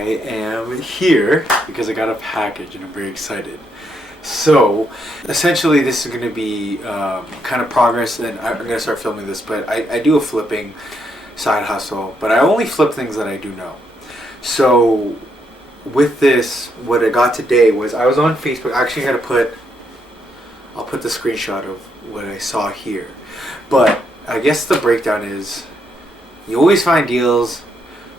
am here because I got a package and I'm very excited. So essentially this is going to be kind of progress, and I'm going to start filming this, but I do a flipping side hustle, but I only flip things that I do know. So with this, what I got today was I was on Facebook. I actually I'll put the screenshot of what I saw here. But I guess the breakdown is you always find deals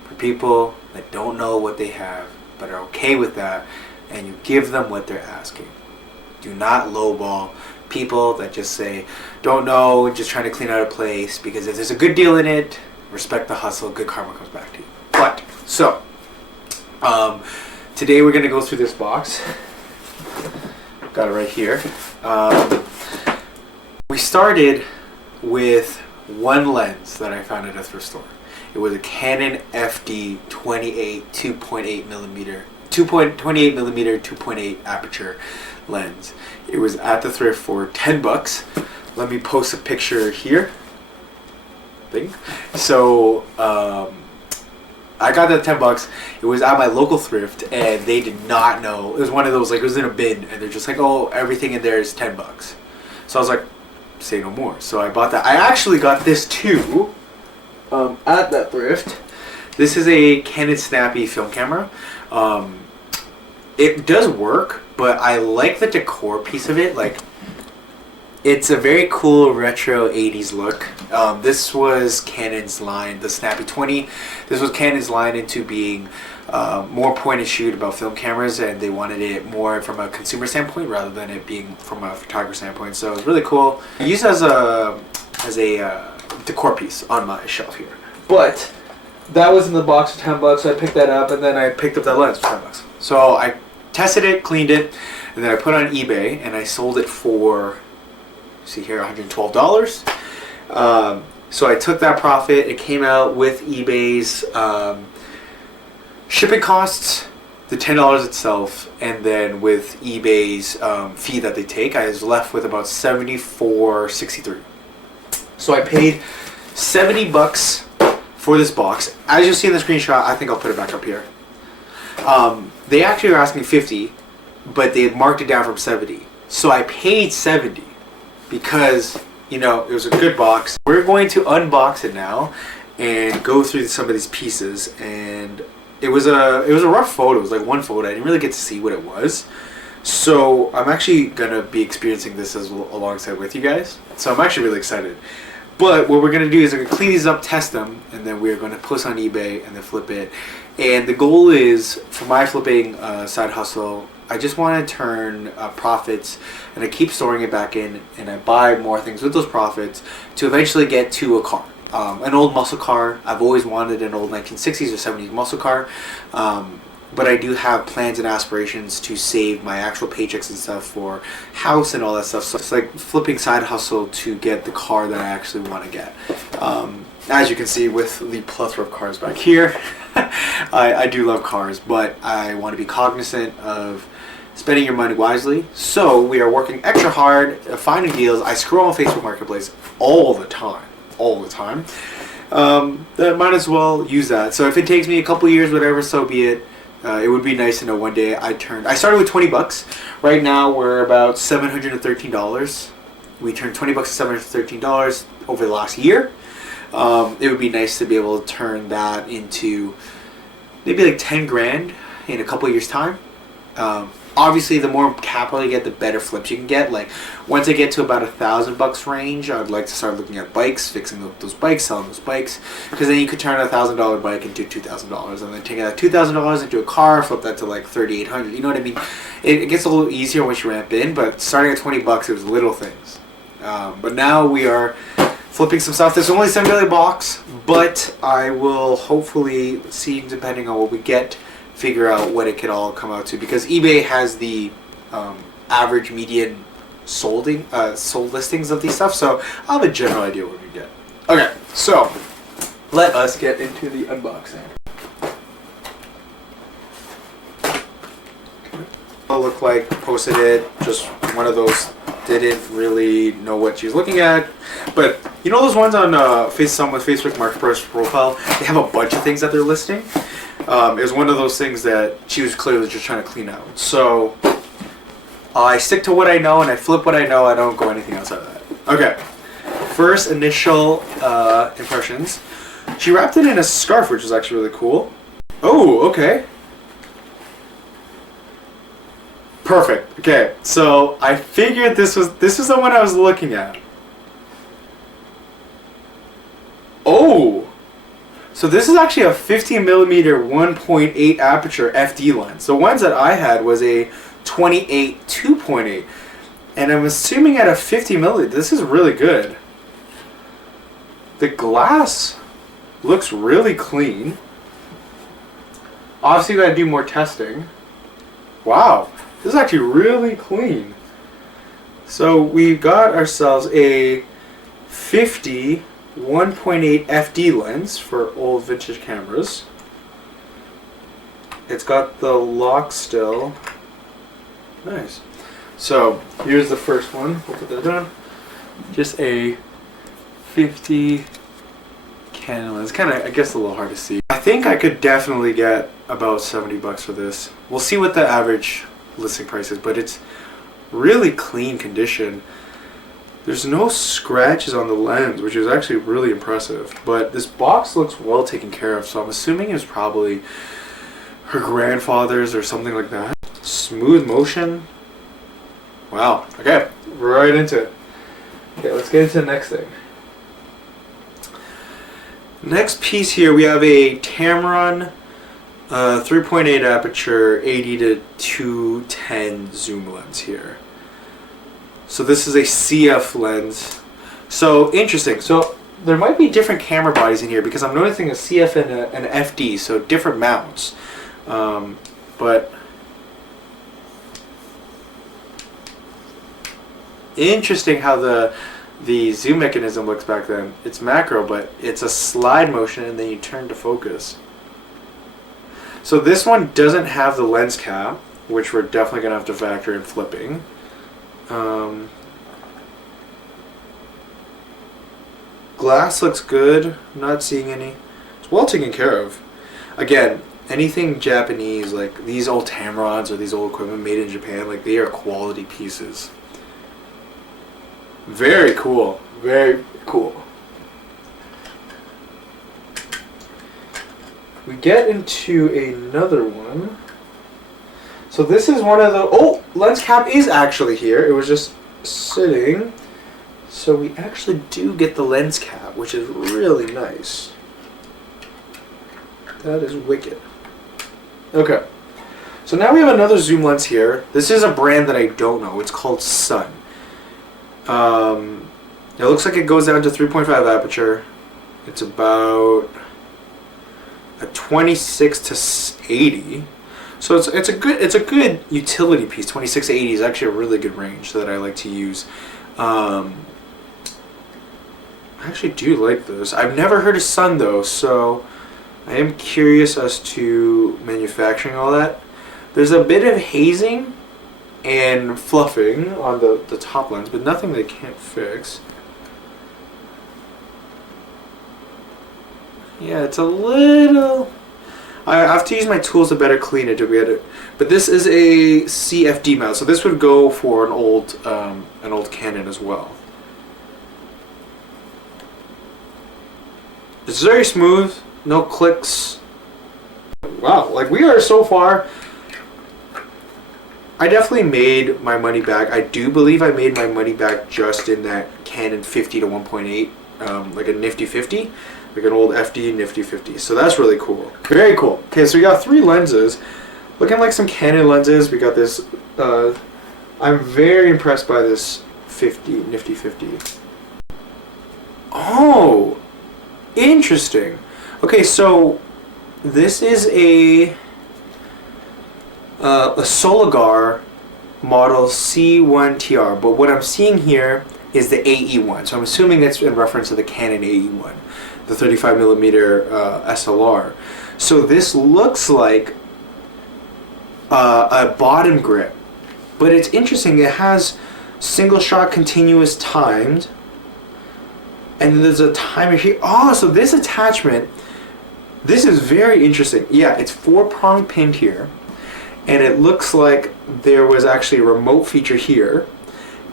for people that don't know what they have but are okay with that, and you give them what they're asking. Do not lowball people that just say, don't know, just trying to clean out a place, because if there's a good deal in it, respect the hustle, good karma comes back to you. But, so, today we're going to go through this box. Got it right here. We started with one lens that I found at a thrift store. It was a Canon FD 28 2.8 millimeter 2.8 aperture lens. It was at the thrift for $10. Let me post a picture here. So I got that $10. It was at my local thrift, and they did not know. It was one of those, like, it was in a bin, and they're just like, oh, everything in there is $10. So I was like, say no more. So I bought that. I actually got this too at that thrift. This is a Canon Snappy film camera. It does work, but I like the decor piece of it. Like, it's a very cool retro 80s look. This was Canon's line, the Snappy 20. This was Canon's line into being more point and shoot about film cameras, and they wanted it more from a consumer standpoint rather than it being from a photographer standpoint. So it's really cool. I use it as a decor piece on my shelf here. But that was in the box for $10, so I picked that up, and then I picked up that lens for $10. So I tested it, cleaned it, and then I put it on eBay, and I sold it for, see here, $112. So I took that profit. It came out with eBay's shipping costs, the $10 itself, and then with eBay's fee that they take, I was left with about $74.63. So I paid $70 for this box. As you'll see in the screenshot, I think I'll put it back up here. They actually were asking $50, but they had marked it down from $70. So I paid $70 because, you know, it was a good box. We're going to unbox it now and go through some of these pieces. And it was a rough photo. It was like one photo. I didn't really get to see what it was. So I'm actually gonna be experiencing this alongside with you guys. So I'm actually really excited. But what we're gonna do is I'm gonna clean these up, test them, and then we're gonna post on eBay and then flip it. And the goal is, for my flipping side hustle, I just want to turn profits, and I keep storing it back in, and I buy more things with those profits to eventually get to a car. An old muscle car. I've always wanted an old 1960s or 70s muscle car. But I do have plans and aspirations to save my actual paychecks and stuff for house and all that stuff. So it's like flipping side hustle to get the car that I actually want to get. As you can see with the plethora of cars back here, I do love cars, but I want to be cognizant of spending your money wisely. So we are working extra hard, finding deals. I scroll on Facebook Marketplace all the time. That might as well use that. So if it takes me a couple years, whatever, so be it. It would be nice to know one day I started with $20. Right now we're about $713. We turned $20 to $713 over the last year. It would be nice to be able to turn that into maybe like 10 grand in a couple years time. Obviously, the more capital you get, the better flips you can get. Like, once I get to about $1,000 range, I'd like to start looking at bikes, fixing those bikes, selling those bikes, because then you could turn a $1,000 bike into $2,000, and then take that $2,000 into a car, flip that to like $3,800. You know what I mean? It gets a little easier once you ramp in, but starting at $20, it was little things. But now we are flipping some stuff. There's only $7 box, but I will hopefully see, depending on what we get, figure out what it could all come out to, because eBay has the average median sold listings of these stuff, so I'll have a general idea what we get. Okay, so let us get into the unboxing. It'll look like posted it, just one of those didn't really know what she's looking at, but you know those ones on someone with Facebook Marketplace profile, they have a bunch of things that they're listing. It was one of those things that she was clearly just trying to clean out. So I stick to what I know and I flip what I know. I don't go anything outside of that. Okay. First initial impressions. She wrapped it in a scarf, which was actually really cool. Oh, okay. Perfect. Okay, so I figured this was the one I was looking at. Oh, so this is actually a 50mm 1.8 aperture FD lens. The ones that I had was a 28 2.8, and I'm assuming at a 50mm, this is really good. The glass looks really clean. Obviously, gotta do more testing. Wow, this is actually really clean. So we got ourselves a 50 1.8 FD lens for old vintage cameras. It's got the lock still. Nice. So here's the first one. We'll put that down. Just a 50 Canon lens. Kind of, I guess, a little hard to see. I think I could definitely get about $70 for this. We'll see what the average listing price is, but it's really clean condition. There's no scratches on the lens, which is actually really impressive. But this box looks well taken care of, so I'm assuming it's probably her grandfather's or something like that. Smooth motion. Wow. Okay, right into it. Okay, let's get into the next thing. Next piece here, we have a Tamron 3.8 aperture 80 to 210 zoom lens here. So this is a CF lens. So interesting. So there might be different camera bodies in here because I'm noticing a CF and an FD, so different mounts. But interesting how the zoom mechanism looks back then. It's macro, but it's a slide motion and then you turn to focus. So this one doesn't have the lens cap, which we're definitely going to have to factor in flipping. Glass looks good. I'm not seeing any. It's well taken care of. Again, anything Japanese, like these old Tamrons or these old equipment made in Japan, like they are quality pieces. Very cool. Very cool. We get into another one. So this is one of the... Oh! Lens cap is actually here. It was just sitting. So we actually do get the lens cap, which is really nice. That is wicked. Okay. So now we have another zoom lens here. This is a brand that I don't know. It's called Sun. It looks like it goes down to 3.5 aperture. It's about a 26 to 80. So it's a good utility piece. 26 to 80 is actually a really good range that I like to use. I actually do like this. I've never heard of Sun though, so I am curious as to manufacturing all that. There's a bit of hazing and fluffing on the top lens, but nothing they can't fix. Yeah, it's a little... I have to use my tools to better clean it to get it. But this is a CFD mount, so this would go for an old Canon as well. It's very smooth, no clicks. Wow, like we are so far. I definitely made my money back. I do believe I made my money back just in that Canon 50 to 1.8, like a nifty 50, like an old FD nifty 50. So that's really cool. Very cool. Okay, so we got 3 lenses. Looking like some Canon lenses. We got this. I'm very impressed by this nifty 50. Oh, interesting. Okay, so this is a Soligar model C1TR, but what I'm seeing here is the AE1. So I'm assuming it's in reference to the Canon AE1, the 35mm SLR. So this looks like a bottom grip, but it's interesting. It has single shot continuous timed, and there's a timer here. Oh, so this attachment This is very interesting. Yeah, it's 4-prong pinned here, and it looks like there was actually a remote feature here.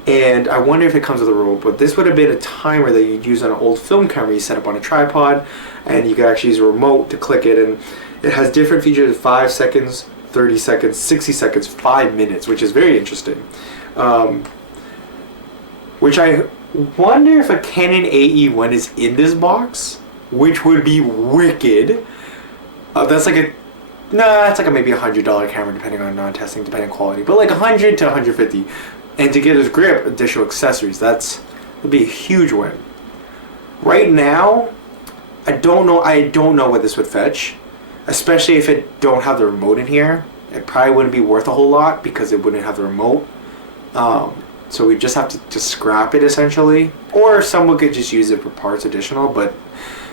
And I wonder if it comes with a remote, but this would have been a timer that you'd use on an old film camera you set up on a tripod, and you could actually use a remote to click it, and it has different features: 5 seconds, 30 seconds, 60 seconds, 5 minutes, which is very interesting. Which I wonder if a Canon AE1 is in this box, which would be wicked. That's like a it's like a maybe $100 camera depending on non-testing, depending on quality, but like 100 to 150. And to get his grip, additional accessories, that'd be a huge win. Right now, I don't know what this would fetch, especially if it don't have the remote in here. It probably wouldn't be worth a whole lot because it wouldn't have the remote. So we just have to scrap it essentially, or someone could just use it for parts additional. But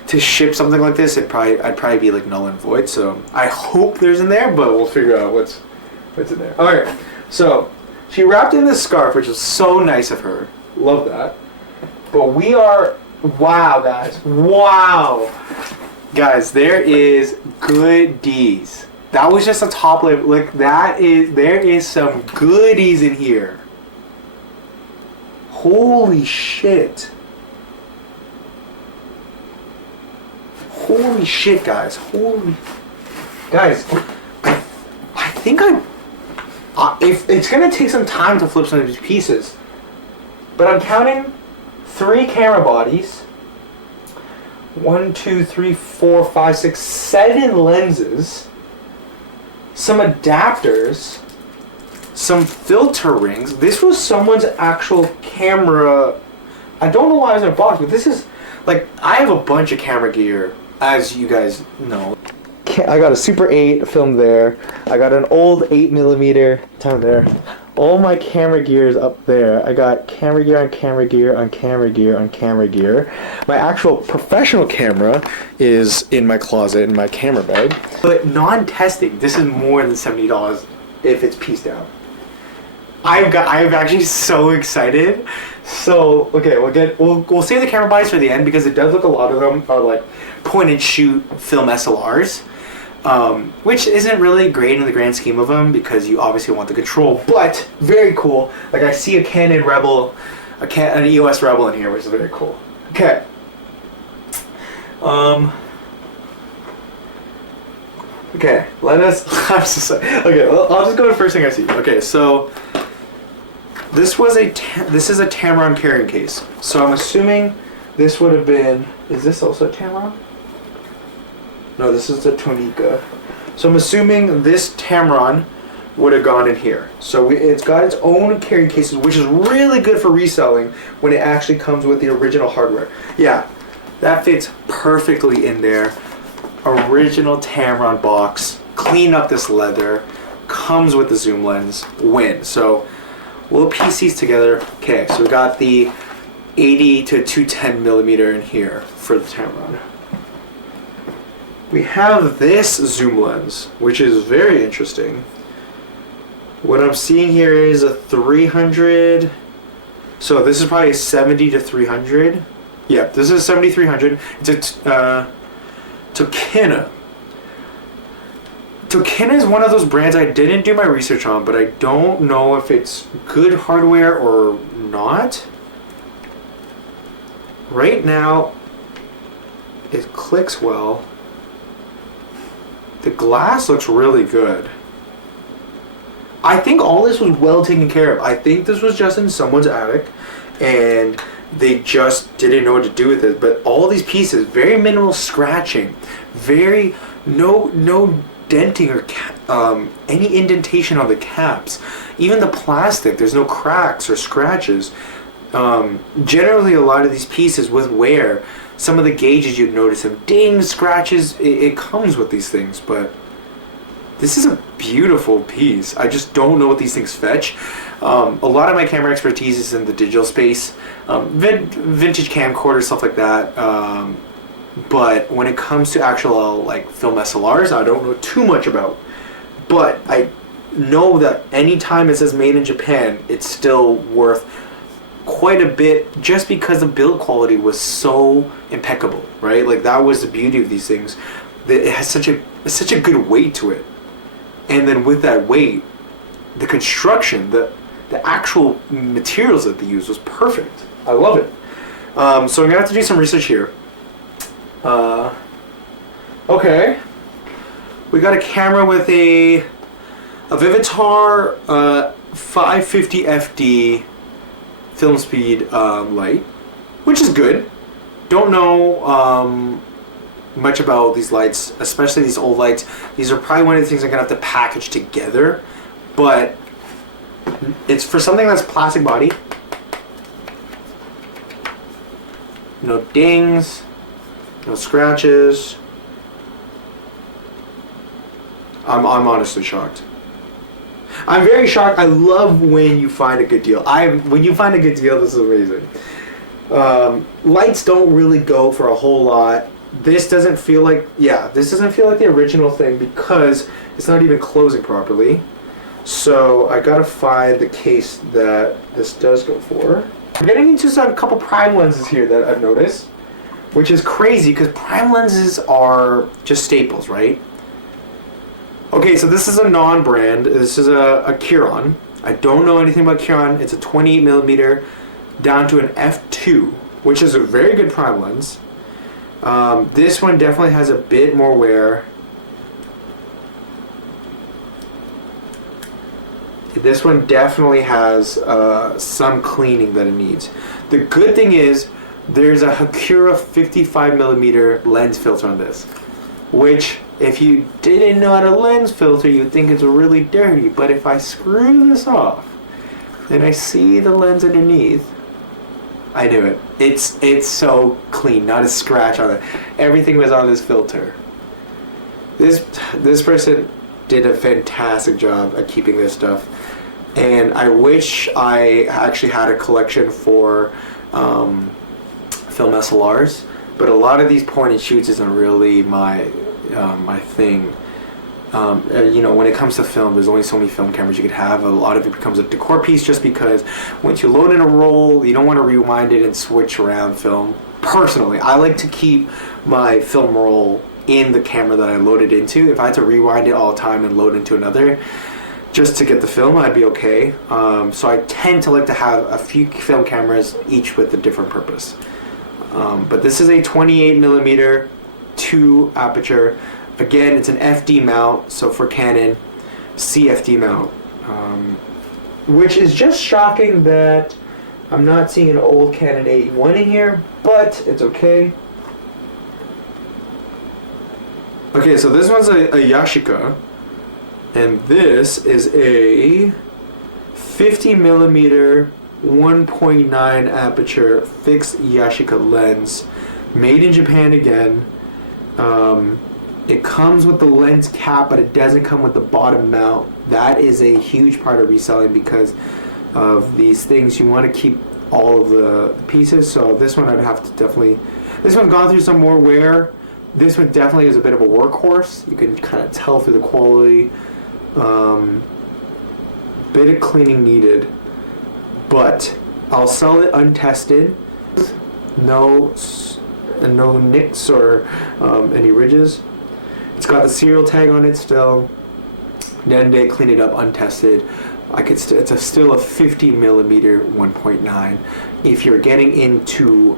to ship something like this, I'd probably be like null and void. So I hope there's in there, but we'll figure out what's in there. All right, so she wrapped in this scarf, which was so nice of her. Love that. But wow, guys, wow, guys, there is goodies. That was just a top lip. Look, there is some goodies in here. Holy shit. Holy shit, guys. Guys, I think if it's gonna take some time to flip some of these pieces, but I'm counting 3 camera bodies, 1, 2, 3, 4, 5, 6, 7 lenses, some adapters, some filter rings. This was someone's actual camera. I don't know why it was in a box, but this is like, I have a bunch of camera gear, as you guys know. I got a Super 8 film there. I got an old 8mm down there. All my camera gear is up there. I got camera gear on camera gear on camera gear on camera gear. My actual professional camera is in my closet in my camera bag. But non-testing, this is more than $70 if it's pieced out. I'm actually so excited. So okay, we'll save the camera buys for the end because it does look, a lot of them are like point and shoot film SLRs. Which isn't really great in the grand scheme of them because you obviously want the control, but very cool. Like, I see a Canon Rebel, an EOS Rebel in here, which is very cool. Okay. Okay, I'm so sorry. Okay, I'll just go to the first thing I see. Okay, so this is a Tamron carrying case. So I'm assuming this would have been, is this also a Tamron? No, this is the Tonica. So I'm assuming this Tamron would have gone in here. So it's got its own carrying cases, which is really good for reselling when it actually comes with the original hardware. Yeah, that fits perfectly in there. Original Tamron box. Clean up this leather. Comes with the zoom lens. Win. So we'll piece these together. Okay, so we got the 80 to 210mm in here for the Tamron. We have this zoom lens, which is very interesting. What I'm seeing here is a 300. So this is probably a 70 to 300. Yeah, this is a 7300. It's a Tokina. Tokina is one of those brands I didn't do my research on, but I don't know if it's good hardware or not. Right now, it clicks well. The glass looks really good. I think all this was well taken care of. I think this was just in someone's attic and they just didn't know what to do with it. But all these pieces, very minimal scratching, very no denting or any indentation on the caps. Even the plastic, there's no cracks or scratches. Generally, a lot of these pieces with wear, some of the gauges you'd notice some dings, scratches. It comes with these things, but this is a beautiful piece. I just don't know what these things fetch. A lot of my camera expertise is in the digital space, vintage camcorder, stuff like that. But when it comes to actual like film SLRs, I don't know too much about. But I know that anytime it says made in Japan, it's still worth quite a bit just because the build quality was so impeccable, right? Like, that was the beauty of these things. it has such a good weight to it. And then with that weight, the construction, the actual materials that they use was perfect. I love it. So I'm gonna have to do some research here. Okay. We got a camera with a Vivitar 550 FD film speed light, which is good. Don't know much about these lights, especially these old lights. These are probably one of the things I'm gonna have to package together, but it's for something that's plastic body. No dings, no scratches. I'm honestly shocked. I'm very shocked. I love when you find a good deal. When you find a good deal, this is amazing. Lights don't really go for a whole lot. This doesn't feel like the original thing because it's not even closing properly. So I gotta find the case that this does go for. We're getting into a couple prime lenses here that I've noticed, which is crazy because prime lenses are just staples, right? Okay, so this is a non-brand. This is a Kiron. I don't know anything about Kiron. It's a 28mm down to an f2, which is a very good prime lens. This one definitely has a bit more wear. This one definitely has some cleaning that it needs. The good thing is there's a Hakura 55mm lens filter on this, which if you didn't know how to lens filter, you'd think it's really dirty. But if I screw this off and I see the lens underneath, I knew it. It's so clean, not a scratch on it. Everything was on this filter. This person did a fantastic job at keeping this stuff, and I wish I actually had a collection for film SLRs, but a lot of these point and shoots isn't really my thing. When it comes to film, there's only so many film cameras you could have. A lot of it becomes a decor piece just because once you load in a roll, you don't want to rewind it and switch around film. Personally, I like to keep my film roll in the camera that I loaded into. If I had to rewind it all the time and load into another just to get the film, I'd be okay. So I tend to like to have a few film cameras, each with a different purpose. But this is a 28mm 2 aperture. Again, it's an FD mount, so for Canon, CFD mount. Which is just shocking that I'm not seeing an old Canon 81 in here, but it's okay. Okay, so this one's a Yashica, and this is a 50mm 1.9 aperture fixed Yashica lens, made in Japan again. It comes with the lens cap, but it doesn't come with the bottom mount. That is a huge part of reselling because of these things. You want to keep all of the pieces. So this one I'd have to definitely... This one's gone through some more wear. This one definitely is a bit of a workhorse. You can kind of tell through the quality. Bit of cleaning needed. But I'll sell it untested. No nicks or any ridges. It's got the serial tag on it still. Then they clean it up untested. It's still a 50mm 1.9. If you're getting into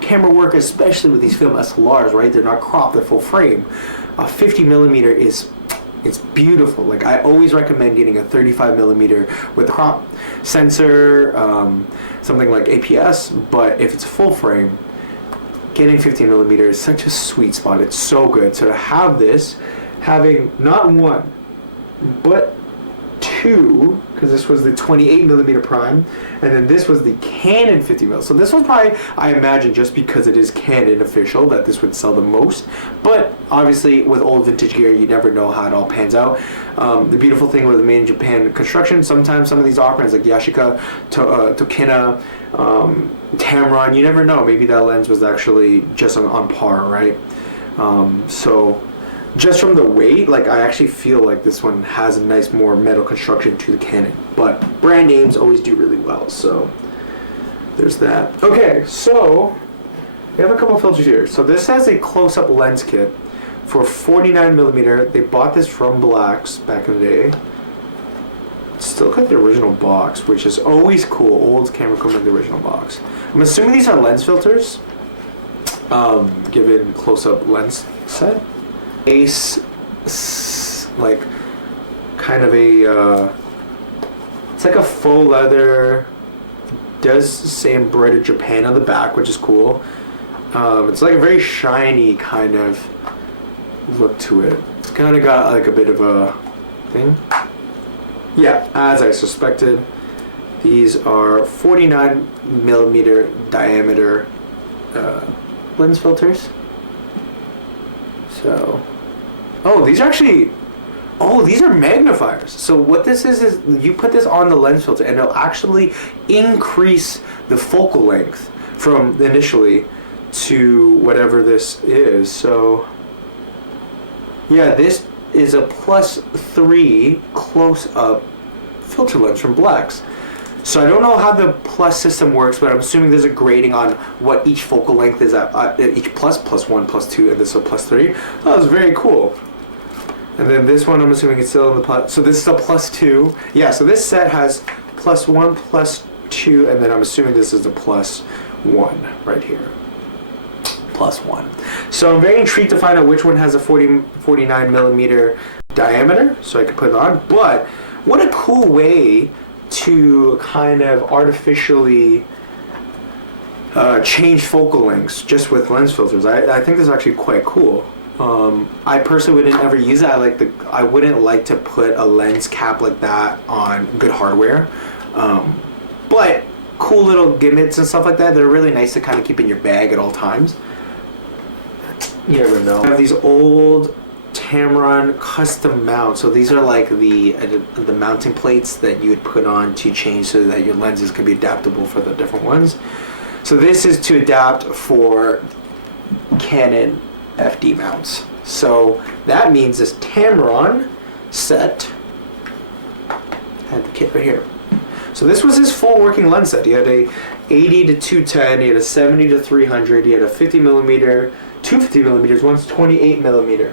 camera work, especially with these film SLRs, right? They're not cropped; they're full frame. A 50mm it's beautiful. Like I always recommend getting a 35mm with a crop sensor, something like APS. But if it's full frame, getting 15mm is such a sweet spot. It's so good. So to have this, having not one, but two, because this was the 28mm prime, and then this was the Canon 50mm. So this was probably, I imagine, just because it is Canon official, that this would sell the most. But obviously, with old vintage gear, you never know how it all pans out. The beautiful thing with made in Japan construction, sometimes some of these brands like Yashica, Tokina, Tamron, you never know. Maybe that lens was actually just on par, right? So just from the weight, like I actually feel like this one has a nice more metal construction to the Canon. But brand names always do really well, so there's that. Okay, so we have a couple filters here. So this has a close-up lens kit for 49mm. They bought this from Blacks back in the day. Still got the original box, which is always cool. Old camera come in the original box. I'm assuming these are lens filters. Given close-up lens set. Ace, like, kind of a, it's like a faux leather. Does say embroidered Japan on the back, which is cool. It's like a very shiny kind of look to it. It's kind of got like a bit of a thing. Yeah, as I suspected, these are 49mm diameter lens filters. So, oh, these are actually, oh, these are magnifiers. So what this is you put this on the lens filter and it'll actually increase the focal length from initially to whatever this is. So, yeah, this is a +3 close-up filter lens from Blacks. So I don't know how the plus system works, but I'm assuming there's a grading on what each focal length is at each +1, +2, and this is a +3. Oh, that's very cool. And then this one, I'm assuming it's still in the plus. So this is a +2. Yeah, so this set has +1, +2, and then I'm assuming this is the +1 right here. +1. So I'm very intrigued to find out which one has a 49mm diameter, so I can put it on. But what a cool way to kind of artificially change focal lengths just with lens filters. I think this is actually quite cool. I personally wouldn't ever use it. I wouldn't like to put a lens cap like that on good hardware. But cool little gimmicks and stuff like that, they're really nice to kind of keep in your bag at all times. You never know. I have these old Tamron custom mounts. So these are like the mounting plates that you would put on to change so that your lenses can be adaptable for the different ones. So this is to adapt for Canon FD mounts. So that means this Tamron set, I had the kit right here. So this was his full working lens set. He had a 80 to 210, he had a 70 to 300, he had a 50mm, 250mm, one's 28mm.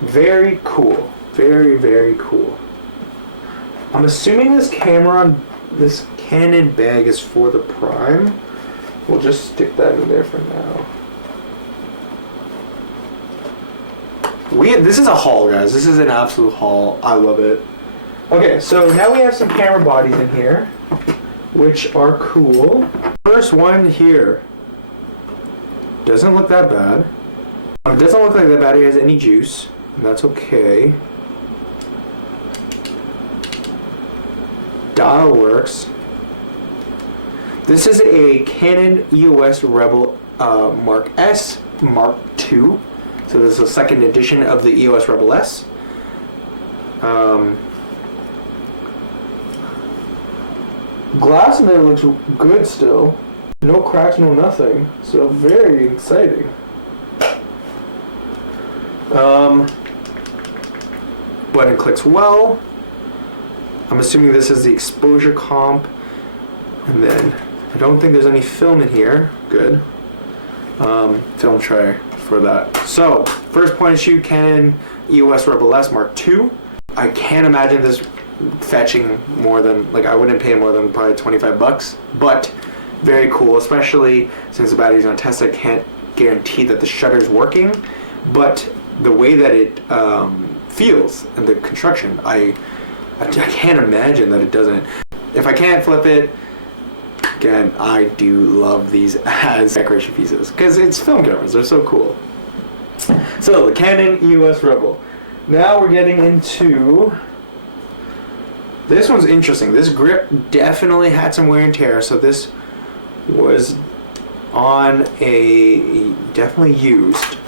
Very cool. Very, very cool. I'm assuming this this Canon bag is for the Prime. We'll just stick that in there for now. This is a haul, guys. This is an absolute haul. I love it. Okay, so now we have some camera bodies in here, which are cool. First one here. Doesn't look that bad. It doesn't look like the battery has any juice. And that's okay. Dial works. This is a Canon EOS Rebel Mark S Mark II. So this is a second edition of the EOS Rebel S. Glass in there looks good still. No cracks, no nothing. So very exciting. Button clicks well. I'm assuming this is the exposure comp. And then I don't think there's any film in here. Good. Film tray for that. So, first point and shoot Canon EOS Rebel S Mark II. I can't imagine this fetching more than, like, I wouldn't pay more than probably 25 bucks, but very cool, especially since the battery's on test. I can't guarantee that the shutter's working, but the way that it feels and the construction, I can't imagine that it doesn't. If I can't flip it, again, I do love these as decoration pieces because it's film cameras. They're so cool. So the Canon EOS Rebel. Now we're getting into, this one's interesting. This grip definitely had some wear and tear, so this was on a, definitely used.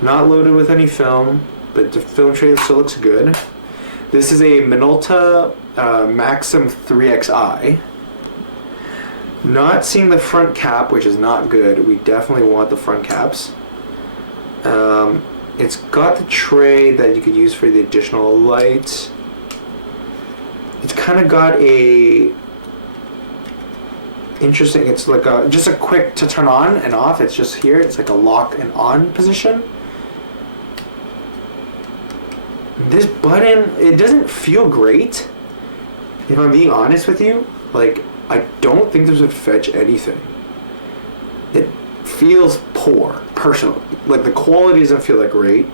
Not loaded with any film, but the film tray still looks good. This is a Minolta Maxim 3XI. Not seeing the front cap, which is not good. We definitely want the front caps. It's got the tray that you could use for the additional lights. It's kind of got a interesting, it's like a just a quick to turn on and off. It's just here. It's like a lock and on position. This button, it doesn't feel great. If I'm being honest with you, like, I don't think this would fetch anything. It feels poor, personally. Like, the quality doesn't feel that great.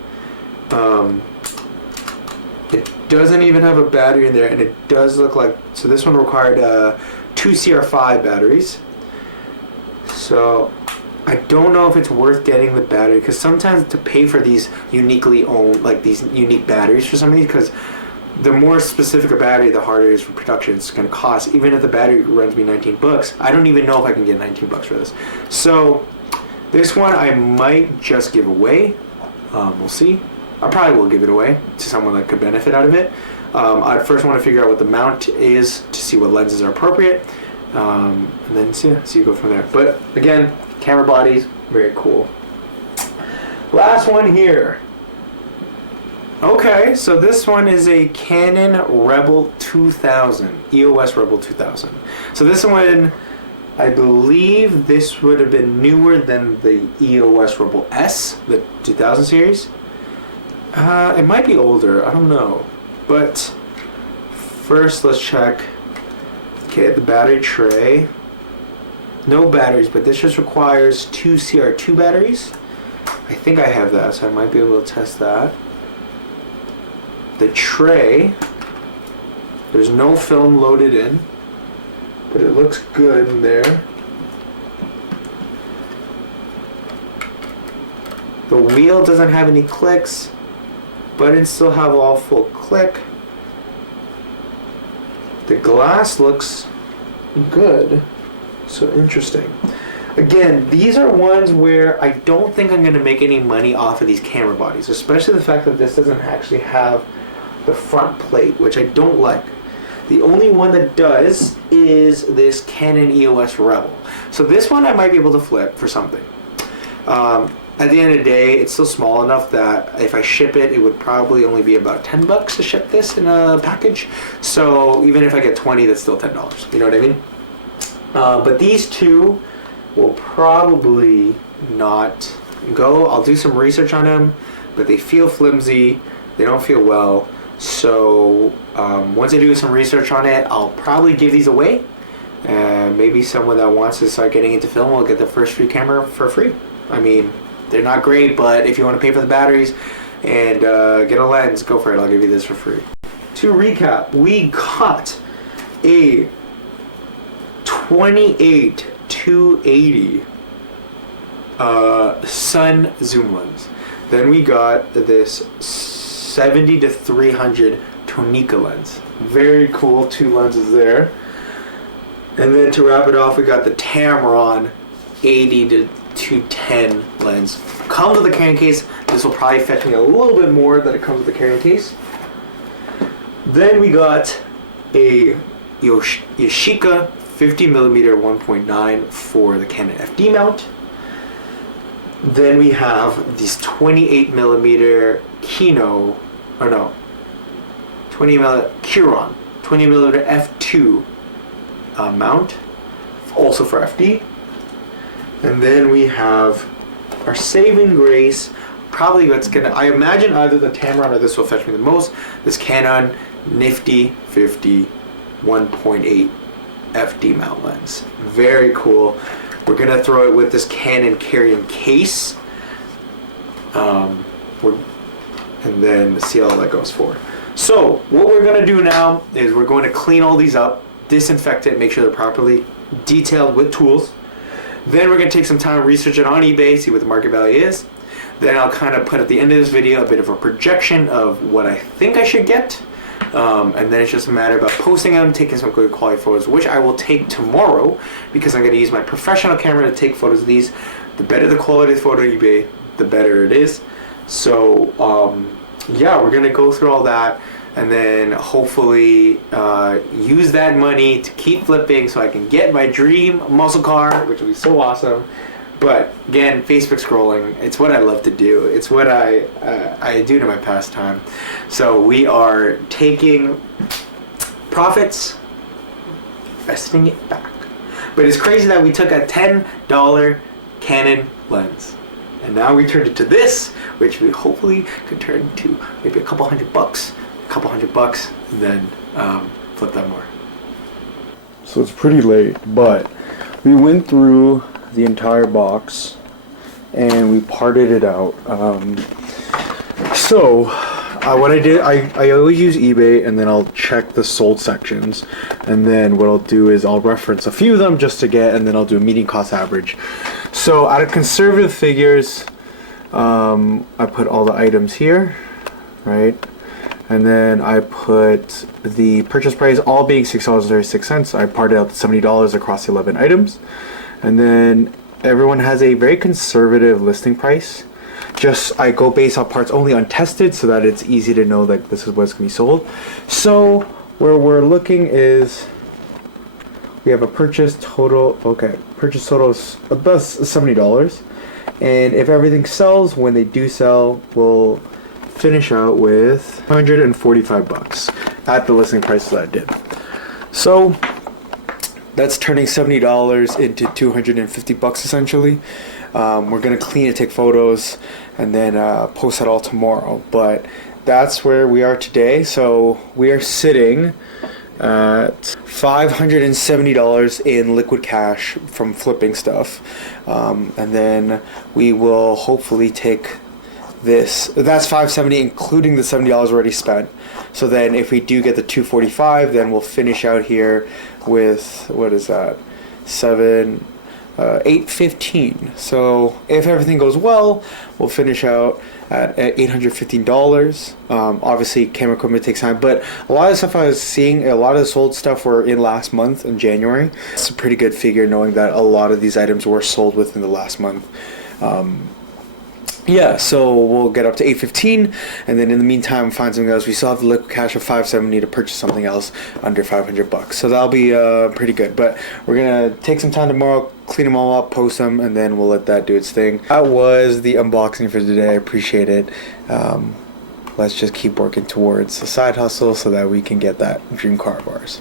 It doesn't even have a battery in there, and it does look like, so this one required 2 CR5 batteries. So I don't know if it's worth getting the battery, because sometimes to pay for these uniquely owned, like these unique batteries for some of these, because the more specific a battery, the harder it is for production. It's going to cost. Even if the battery runs me 19 bucks, I don't even know if I can get 19 bucks for this. So this one I might just give away. We'll see. I probably will give it away to someone that could benefit out of it. I'd first want to figure out what the mount is to see what lenses are appropriate, and then see you go from there. But again, camera bodies, very cool. Last one here. Okay, so this one is a Canon Rebel 2000, EOS Rebel 2000. So this one, I believe this would have been newer than the EOS Rebel S, the 2000 series. It might be older, I don't know. But first let's check. Okay, the battery tray. No batteries, but this just requires 2 CR2 batteries. I think I have that, so I might be able to test that. The tray, there's no film loaded in, but it looks good in there. The wheel doesn't have any clicks. Buttons still have all full click. The glass looks good. So interesting. Again, these are ones where I don't think I'm going to make any money off of these camera bodies, especially the fact that this doesn't actually have the front plate, which I don't like. The only one that does is this Canon EOS Rebel. So this one I might be able to flip for something. At the end of the day, it's still small enough that if I ship it, it would probably only be about 10 bucks to ship this in a package. So even if I get 20, that's still $10. You know what I mean? But these two will probably not go. I'll do some research on them, but they feel flimsy. They don't feel well. So once I do some research on it, I'll probably give these away. And maybe someone that wants to start getting into film will get the first free camera for free. I mean, they're not great, but if you want to pay for the batteries and get a lens, go for it. I'll give you this for free. To recap, we got a 28-280 sun zoom lens. Then we got this 70-300 Tonica lens. Very cool, 2 lenses there. And then to wrap it off, we got the Tamron 80-210 lens. Comes with a carrying case. This will probably fetch me a little bit more than it comes with the carrying case. Then we got a Yashica 50mm 1.9 for the Canon FD mount. Then we have this 28mm Kino, or no, 20mm Curon 20mm f2 mount, also for FD. And then we have our saving grace. Probably what's gonna, I imagine either the Tamron or this will fetch me the most. This Canon Nifty 50 1.8 FD mount lens. Very cool. We're gonna throw it with this Canon carrying case. And then see how that goes forward. So what we're gonna do now is we're going to clean all these up, disinfect it, make sure they're properly detailed with tools. Then we're gonna take some time, research it on eBay, see what the market value is. Then I'll kind of put at the end of this video a bit of a projection of what I think I should get. And then it's just a matter about posting them, taking some good quality photos, which I will take tomorrow because I'm going to use my professional camera to take photos of these. The better the quality of the photo on eBay, the better it is. So yeah, we're going to go through all that and then hopefully use that money to keep flipping so I can get my dream muscle car, which will be so awesome. But again, Facebook scrolling, it's what I love to do. It's what I do to my pastime. So we are taking profits, investing it back. But it's crazy that we took a $10 Canon lens And now we turned it to this, which we hopefully could turn into maybe a couple $100, and then flip that more. So it's pretty late, but we went through the entire box and we parted it out. What I did, I always use eBay, and then I'll check the sold sections, and then what I'll do is I'll reference a few of them just to get, and then I'll do a median cost average. So out of conservative figures, I put all the items here, right? And then I put the purchase price all being $6.36. I parted out $70 across the 11 items. And then everyone has a very conservative listing price. I go based on parts only untested so that it's easy to know that this is what's going to be sold. So where we're looking is we have a purchase total. Okay, purchase total is about $70. And if everything sells, when they do sell, we'll finish out with $145 at the listing price that I did. So that's turning $70 into $250 essentially. We're gonna clean it, take photos, and then post that all tomorrow. But that's where we are today. So we are sitting at $570 in liquid cash from flipping stuff, and then we will hopefully take this. That's $570 including the $70 already spent. So then if we do get the $245, then we'll finish out here with, what is that, $815. So if everything goes well, we'll finish out at $815. Obviously camera equipment takes time, but a lot of the stuff I was seeing, a lot of the sold stuff were in last month in January. It's a pretty good figure knowing that a lot of these items were sold within the last month. Yeah, so we'll get up to $815, and then in the meantime find something else. We still have the liquid cash of $570 to purchase something else under $500. So that'll be pretty good. But we're gonna take some time tomorrow, clean them all up, post them, and then we'll let that do its thing. That was the unboxing for today. I appreciate it. Let's just keep working towards a side hustle so that we can get that dream car of ours.